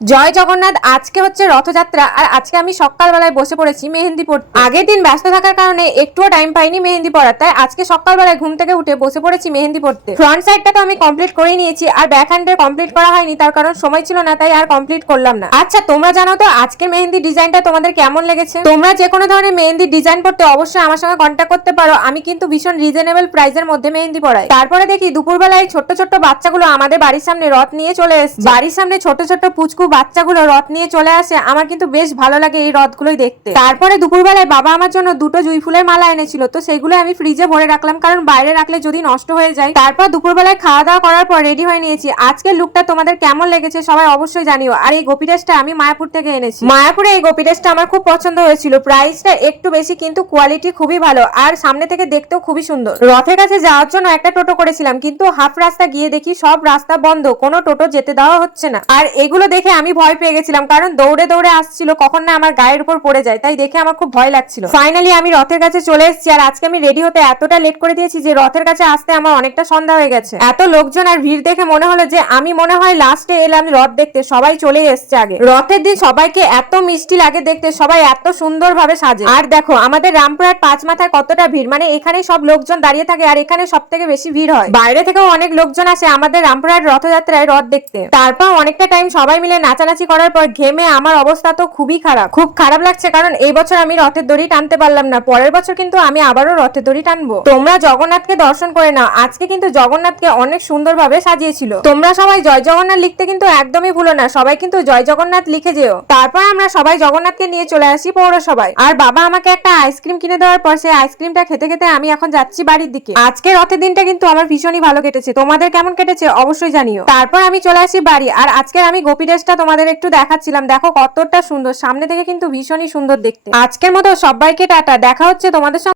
জয় জগন্নাথ। আজকে হচ্ছে রথযাত্রা আর আজকে আমি সকালবেলায় বসে পড়েছি মেহেন্দি পড়তে। আগের দিন ব্যস্ত থাকার কারণে একটুও টাইম পাইনি মেহেন্দি পড়ার, তাই আজকে সকালবেলায় ঘুম থেকে উঠে বসে পড়েছি মেহেন্দি পড়তে। ফ্রন্ট সাইডটা তো আমি কমপ্লিট করে নিয়েছি আর ব্যাক হ্যান্ডের কমপ্লিট করা হয়নি, তার কারণ সময় ছিল না, তাই আর কমপ্লিট করলাম না। আচ্ছা, তোমরা জানো তো আজকে মেহেন্দি ডিজাইনটা তোমাদের কেমন লেগেছে? তোমরা যে কোনো ধরনের মেহেন্দি ডিজাইন করতে অবশ্যই আমার সঙ্গে কন্ট্যাক্ট করতে পারো। আমি কিন্তু ভীষণ রিজনেবল প্রাইসের মধ্যে মেহেন্দি পড়াই। তারপরে দেখি দুপুরবেলায় ছোট্ট ছোট্ট বাচ্চাগুলো আমাদের বাড়ির সামনে রথ নিয়ে চলে এসেছে। বাড়ির সামনে ছোট ছোট পুচকু বাচ্চাগুলো রথ নিয়ে চলে আসে, আমার কিন্তু বেশ ভালো লাগে এই রথগুলোই দেখতে। তারপরে দুপুরবেলায় বাবা আমার জন্য দুটো জুঁই ফুলের মালা এনেছিল, তো সেগুলো আমি ফ্রিজে ভরে রাখলাম, কারণ বাইরে রাখলে যদি নষ্ট হয়ে যায়। তারপর দুপুরবেলায় খাওয়া দাওয়া করার পর রেডি হয়ে নিয়েছি। আজকের লুকটা তোমাদের কেমন লেগেছে সবাই অবশ্যই জানিও। আর এই গোপী ড্রেসটা আমি মায়াপুর থেকে এনেছি। মায়াপুরে এই গোপী ড্রেসটা আমার খুব পছন্দ হয়েছিল। প্রাইসটা একটু বেশি কিন্তু কোয়ালিটি খুবই ভালো, আর সামনে থেকে দেখতেও খুবই সুন্দর। রথের কাছে যাওয়ার জন্য একটা টোটো করেছিলাম, কিন্তু হাফ রাস্তা গিয়ে দেখি সব রাস্তা বন্ধ, কোনো টোটো যেতে দেওয়া হচ্ছে না। আর এগুলো দেখে আমি ভয় পেয়ে গেছিলাম, কারণ দৌড়ে দৌড়ে আসছিল, কখন না আমার গায়ের উপর পড়ে যায়, তাই দেখে আমার খুব ভয় লাগছিল। ফাইনালি আমি রথের কাছে চলে এসেছি। আর আজকে আমি রেডি হতে এতটা লেট করে দিয়েছি যে রথের কাছে আসতে আমার অনেকটা সন্ধ্যা হয়ে গেছে। এত লোকজন আর ভিড় দেখে মনে হলো যে আমি মনে হয় লাস্টে এলাম রথ দেখতে। সবাই চলে এসছে আগে। রথের দিন সবাইকে এত মিষ্টি লাগে দেখতে, সবাই এত সুন্দর ভাবে সাজে। আর দেখো আমাদের রামপুরহাট পাঁচ মাথায় কতটা ভিড়, মানে এখানে সব লোকজন দাঁড়িয়ে থাকে আর এখানে সব থেকে বেশি ভিড় হয়। বাইরে থেকেও অনেক লোকজন আসে আমাদের রামপুরহাট রথযাত্রায় রথ দেখতে। তারপর অনেকটা টাইম সবাই মিলে নাচানাচি করার পর ঘেমে আমার অবস্থা তো খুবই খারাপ, খুব খারাপ লাগছে, কারণ এই বছর আমি রথের দড়ি টানতে পারলাম না। পরের বছর কিন্তু আমি আবারও রথের দড়ি টানবো। তোমরা জগন্নাথকে দর্শন করে নাও। আজকে কিন্তু জগন্নাথকে অনেক সুন্দরভাবে সাজিয়েছিল। তোমরা সবাই জয় জগন্নাথ লিখতে কিন্তু একদমই ভুলো না, সবাই কিন্তু জয় জগন্নাথ লিখে যেও। তারপর আমরা সবাই জগন্নাথকে নিয়ে চলে আসি পৌরসভায়। আর বাবা আমাকে একটা আইসক্রিম কিনে দেওয়ার পর সেই আইসক্রিমটা খেতে খেতে আমি এখন যাচ্ছি বাড়ির দিকে। আজকে রথের দিনটা কিন্তু আমার ভীষণই ভালো কেটেছে। তোমাদের কেমন কেটেছে অবশ্যই জানিও। তারপর আমি চলে আসি বাড়ি। আর আজকে আমি গোপী ড্রেসটা তোমাদের একটু দেখাচ্ছিলাম, দেখো কতটা সুন্দর, সামনে থেকে কিন্তু ভীষণই সুন্দর দেখতে। আজকের মতো সবাইকে টাটা, দেখা হচ্ছে তোমাদের সঙ্গে।